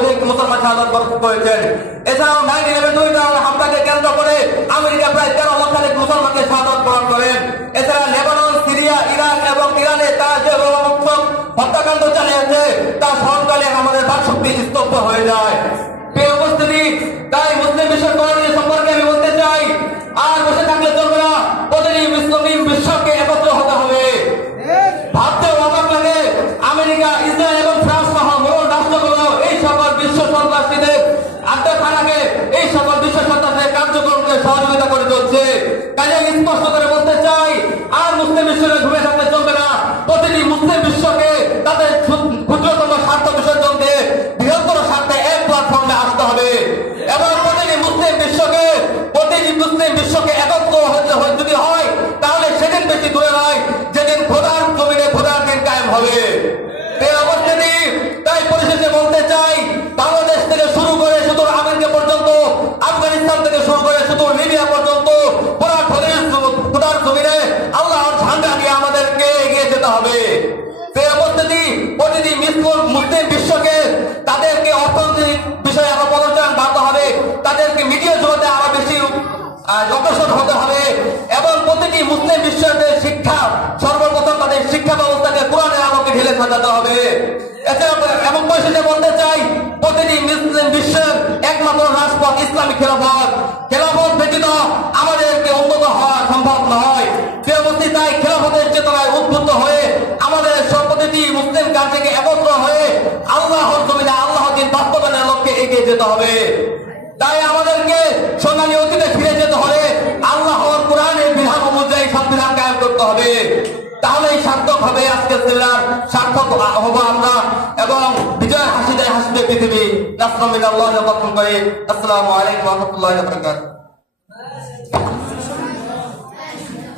অধিক মুসলমান শাহাদাত বরণ করেছেন। এছাড়াও 9/11 দুই ধরনের হামলাকে কেন্দ্র করে আমেরিকা প্রায় 13 লক্ষাধিক মুসলমানকে শাহাদাত বরণ করেন। এছাড়া লেবানন, সিরিয়া, ইরাক এবং ইরানে তারা যে রণাত্মক হত্যাকাণ্ড চালিয়েছে তা স্মরণকালে আমাদের বাকশক্তি স্তব্ধ হয়ে যায়। প্রিয় উপস্থিতি, তাই মুসলিম বিশ্বের করণীয় সম্পর্কে আমি বলতে চাই, আর বসে থাকলে চলবে না, প্রতিটি মুসলিম বিশ্বকে একত্র হতে হবে। ভাবতেও অবাক লাগে, আমেরিকা, ইসরায়েল এবং ফ্রান্স সহ বড় রাষ্ট্রগুলো এই সকল বিশ্ব সন্ত্রাসীদের আড্ডাখানাকে, এই সকল বিশ্ব সন্ত্রাসের কার্যক্রমকে সহযোগিতা করে চলছে। কাজে স্পষ্ট করে বলতে চাই, আর মুসলিম বিশ্বের ঘুরে থাকলে চলবে না, প্রতিটি মুসলিম বিশ্বকে তাদের ক্ষুদ্রতম স্বার্থ বিসর্জন দিয়ে বৃহত্তর স্বার্থে এক প্ল্যাটফর্মে আসতে হবে এবং প্রতিটি মুসলিম বিশ্বকে একত্র যদি হয় তাহলে সেদিন বেশি দূরে নয় যেদিন খোদার জমিনে খোদার দিন কায়েম হবে। এই অবস্থিতি, তাই পরিশেষে বলতে চাই, বাংলাদেশ থেকে শুরু করে শুধু আমেরিকা পর্যন্ত, আফগানিস্তান থেকে শুরু করে শুধু লিবিয়া পর্যন্ত পুরা খোদার জমিনে আল্লাহর ঝান্ডা নিয়ে আমাদেরকে এগিয়ে যেতে হবে। সেই অবস্থিতি, প্রতিটি মুসলিম বিশ্বকে তাদেরকে অর্থনৈতিক বিষয়ে আরো পদচারণ বাড়তে হবে, তাদেরকে মিডিয়া জগতে আরো বেশি অগ্রসর হতে হবে এবং প্রতিটি মুসলিম বিশ্বের শিক্ষা, সর্বপ্রথম তাদের শিক্ষা ব্যবস্থাকে কোরআনের আলোকে ঢেলে সাজাতে হবে। এমন পরিস্থিতি বলতে চাই, প্রতিটি মুসলিম বিশ্বের একমাত্র রাজপথ ইসলামী খেলাফত। খেলাফত ব্যতীত আমাদেরকে উন্নত হওয়া সম্ভব নয়। সে অবস্থায় তাই খেলাফতের চেতনায় উদ্বুদ্ধ হয়ে আমাদের প্রতিটি মুসলিম কাজকে একত্র হয়ে আল্লাহর জমিনে আল্লাহ দিন বাস্তবায়নের লক্ষ্যে এগিয়ে যেতে হবে। তাই আমাদেরকে সোনালী অতীতে ফিরে যেতে হবে, আল্লাহর কোরআনের বিধান অনুযায়ী সংবিধান কায়েম করতে হবে। তাহলেই সার্থক হবে আজকের সেমিনার, সার্থক হব আমরা এবং বিজয় হাসিতে হাসিতে পৃথিবী। নাসরুল্লাহ করে। আসসালামু আলাইকুম ওয়া রাহমাতুল্লাহি ওয়া বারাকাতুহু।